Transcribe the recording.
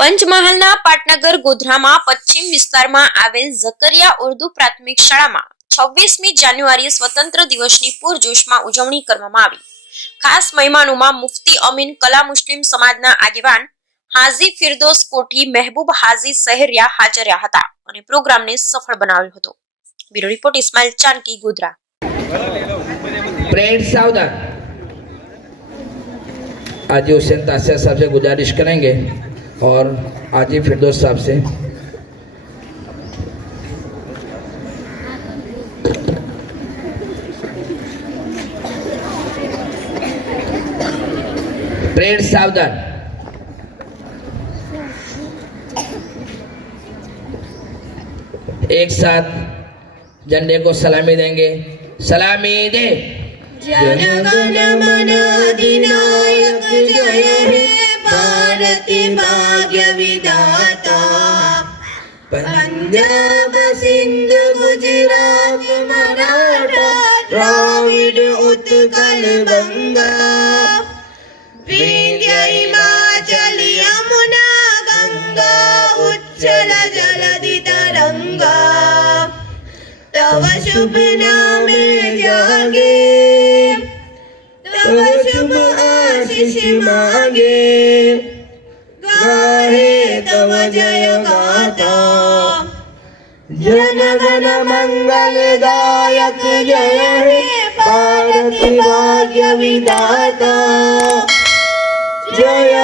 પંચમહાલના પાટનગર ગોધરામાં પશ્ચિમ વિસ્તારમાં આવેલ ઝકરિયા ઉર્દુ પ્રાથમિક શાળામાં 26મી જાન્યુઆરીએ સ્વતંત્ર દિવસની પૂરજોશમાં ઉજવણી કરવામાં આવી। ખાસ મહેમાનોમાં મુફ્તી અમીન કલા મુસ્લિમ સમાજના આગેવાન હાજી ફિરદોસ કોઠી મહેબૂબ હાજી સહેરિયા હાજર રહ્યા હતા અને પ્રોગ્રામને સફળ બનાવ્યો હતો। Bureau report Ismail Chanki, Godhra. प्रेड सावधान। आजी हुसैन तासिया साहब से गुजारिश करेंगे और आजी फिरदौस साहब से प्रेड सावधान। एक साथ झंडे को सलामी देंगे। सलामी दे। जनगण मन अधिनायक जय हे भारत भाग्य विधाता। पंजाब सिंध गुजरात मराठा द्राविड उत्कल बंगा। विंध्य हिमाचल यमुना गंगा उच्चल जलधि तरंगा। तव शुभ नामे जागे, तव शुभ आशीष मांगे। गाहे तव जय गाथा, जन गण मंगल दायक जय हे भारत भाग्य विधाता। जय